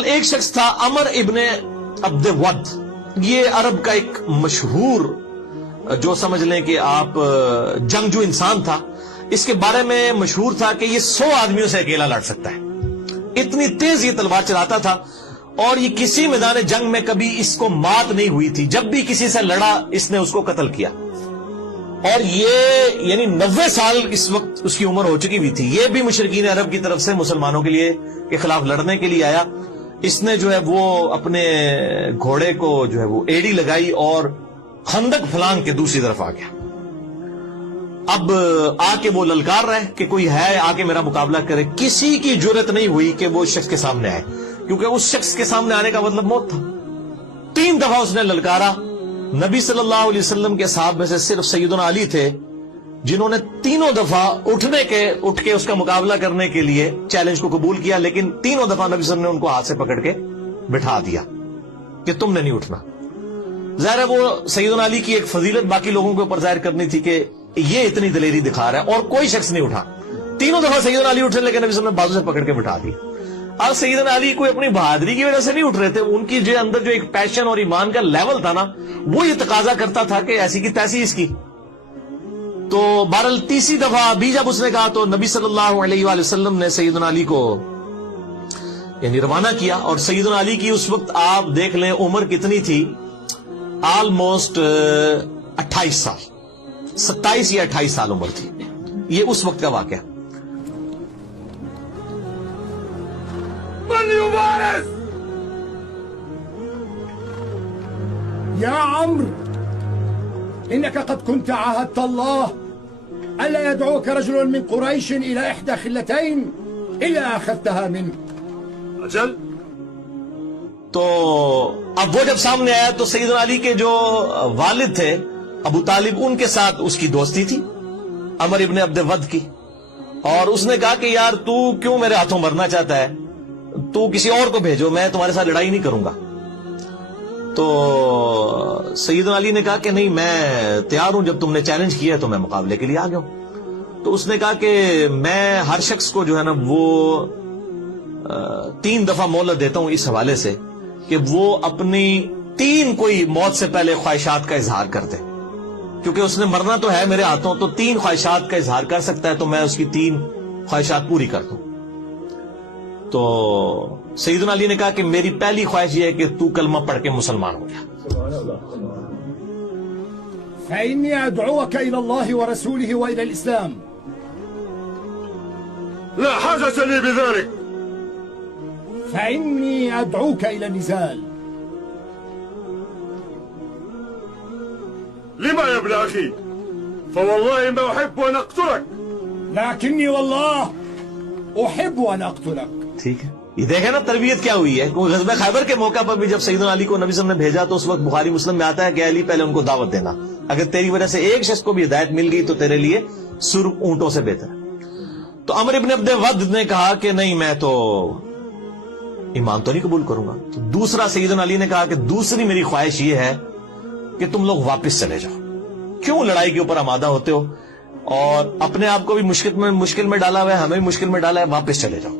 بہرحال ایک شخص تھا عمر ابن عبد ود، یہ عرب کا ایک مشہور جو سمجھ لیں کہ آپ جنگجو انسان تھا. اس کے بارے میں مشہور تھا کہ یہ 100 آدمیوں سے اکیلا لڑ سکتا ہے، اتنی تیز یہ تلوار چلاتا تھا، اور یہ کسی میدان جنگ میں کبھی اس کو مات نہیں ہوئی تھی. جب بھی کسی سے لڑا اس نے اس کو قتل کیا، اور یہ یعنی 90 سال اس وقت اس کی عمر ہو چکی ہوئی تھی. یہ بھی مشرکین عرب کی طرف سے مسلمانوں کے خلاف لڑنے کے لیے آیا. اس نے جو ہے وہ اپنے گھوڑے کو جو ہے وہ ایڑی لگائی اور خندق پھلانگ کے دوسری طرف آ گیا. اب آ کے وہ للکار رہے کہ کوئی ہے آ کے میرا مقابلہ کرے. کسی کی جرت نہیں ہوئی کہ وہ شخص کے سامنے آئے، کیونکہ اس شخص کے سامنے آنے کا مطلب موت تھا. 3 دفعہ اس نے للکارا. نبی صلی اللہ علیہ وسلم کے صحابہ میں سے صرف سیدنا علی تھے جنہوں نے 3 دفعہ اٹھ کے اس کا مقابلہ کرنے کے لیے چیلنج کو قبول کیا، لیکن 3 دفعہ نبی صلی اللہ علیہ وسلم نے ان کو ہاتھ سے پکڑ کے بٹھا دیا کہ تم نے نہیں اٹھنا. ظاہر ہے وہ سیدنا علی کی ایک فضیلت باقی لوگوں کے اوپر ظاہر کرنی تھی کہ یہ اتنی دلیری دکھا رہا ہے، اور کوئی شخص نہیں اٹھا. 3 دفعہ سیدنا علی اٹھے، لیکن نبی صلی اللہ علیہ وسلم نے بازو سے پکڑ کے بٹھا دیا. اب سیدنا علی کوئی اپنی بہادری کی وجہ سے نہیں اٹھ رہے تھے، ان کی جو اندر جو ایک پیشن اور ایمان کا لیول تھا نا، وہ یہ تقاضا کرتا تھا کہ ایسی کی تیسی اس کی. تو بہرحال تیسری دفعہ بھی جب اس نے کہا تو نبی صلی اللہ علیہ وآلہ وسلم نے سیدنا علی کو یعنی روانہ کیا. اور سیدنا علی کی اس وقت آپ دیکھ لیں عمر کتنی تھی، آلموسٹ 28 سال، 27 یا 28 سال عمر تھی. یہ اس وقت کا واقعہ. يا عمرو إنك قد كنت عاهدت الله ألا يدعوك رجل من قريش إلى إحدى خلتين إلا أخذتها منه. أجل. تو اب وہ جب سامنے آیا تو سیدنا علی کے جو والد تھے ابو طالب، ان کے ساتھ اس کی دوستی تھی عمر ابن عبد ود کی. اور اس نے کہا کہ یار تو کیوں میرے ہاتھوں مرنا چاہتا ہے، تو کسی اور کو بھیجو، میں تمہارے ساتھ لڑائی نہیں کروں گا. تو سیدنا علی نے کہا کہ نہیں، میں تیار ہوں، جب تم نے چیلنج کیا ہے تو میں مقابلے کے لیے آ گیا ہوں. تو اس نے کہا کہ میں ہر شخص کو جو ہے نا وہ 3 دفعہ مہلت دیتا ہوں اس حوالے سے کہ وہ اپنی 3 کوئی موت سے پہلے خواہشات کا اظہار کر دے، کیونکہ اس نے مرنا تو ہے میرے ہاتھوں، تو 3 خواہشات کا اظہار کر سکتا ہے، تو میں اس کی 3 خواہشات پوری کر دوں. تو سیدنا علی نے کہا کہ میری پہلی خواہش یہ ہے کہ تو کلمہ پڑھ کے مسلمان ہو جا. فإني أدعوك إلى الله ورسوله وإلى الإسلام. لا حاجة لي بذلك. فإني أدعوك إلى النزال. لما يا ابن أخي؟ فوالله ما أحب أن أقتلك. لكني والله أحب أن أقتلك. ٹھیک ہے، یہ دیکھیں نا تربیت کیا ہوئی ہے. غزوہ خیبر کے موقع پر بھی جب سیدنا علی کو نبی صلی اللہ علیہ وسلم نے بھیجا تو اس وقت بخاری مسلم میں آتا ہے کہ علی پہلے ان کو دعوت دینا، اگر تیری وجہ سے ایک شخص کو بھی ہدایت مل گئی تو تیرے لیے سرخ اونٹوں سے بہتر ہے. تو عمر ابن عبد ود نے کہا کہ نہیں، میں تو ایمان تو نہیں قبول کروں گا. تو دوسرا سیدنا علی نے کہا کہ دوسری میری خواہش یہ ہے کہ تم لوگ واپس چلے جاؤ، کیوں لڑائی کے اوپر آمادہ ہوتے ہو، اور اپنے آپ کو بھی مشکل میں ڈالا ہوا ہے، ہمیں بھی مشکل میں ڈالا ہے، واپس چلے جاؤ.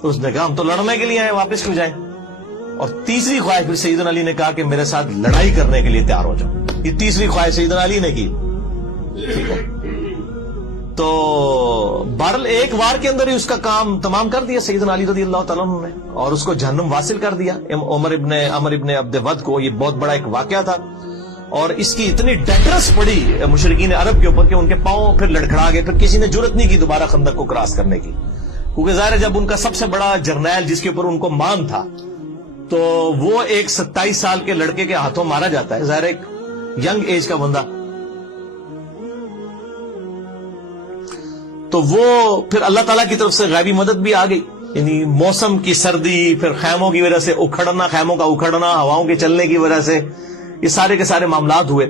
تو اس نے کہا ہم تو لڑنے کے لیے آئے، واپس کیوں جائیں. اور تیسری خواہش پھر سیدنا علی نے کہا کہ میرے ساتھ لڑائی کرنے کے لیے تیار ہو جاؤ. یہ تیسری خواہش سیدنا علی نے کی. ٹھیک ہے، تو بہرحال ایک وار کے اندر ہی اس کا کام تمام کر دیا سیدنا علی رضی اللہ تعالیٰ عنہ نے، اور اس کو جہنم واصل کر دیا. عمر ابن عبد ود کو یہ بہت بڑا ایک واقعہ تھا، اور اس کی اتنی ڈینجرس پڑی مشرکین عرب کے اوپر کہ ان کے پاؤں پھر لڑکھڑا گئے. پھر کسی نے جرت نہیں کی دوبارہ خندق کو کراس کرنے کی، کیونکہ ظاہر ہے جب ان کا سب سے بڑا جرنیل جس کے اوپر ان کو مان تھا تو وہ ایک 27 سال کے لڑکے کے ہاتھوں مارا جاتا ہے، ظاہر ایک ینگ ایج کا بندہ. تو وہ پھر اللہ تعالیٰ کی طرف سے غیبی مدد بھی آ گئی، یعنی موسم کی سردی، پھر خیموں کی وجہ سے اکھڑنا، خیموں کا اکھڑنا، ہواؤں کے چلنے کی وجہ سے یہ سارے کے سارے معاملات ہوئے.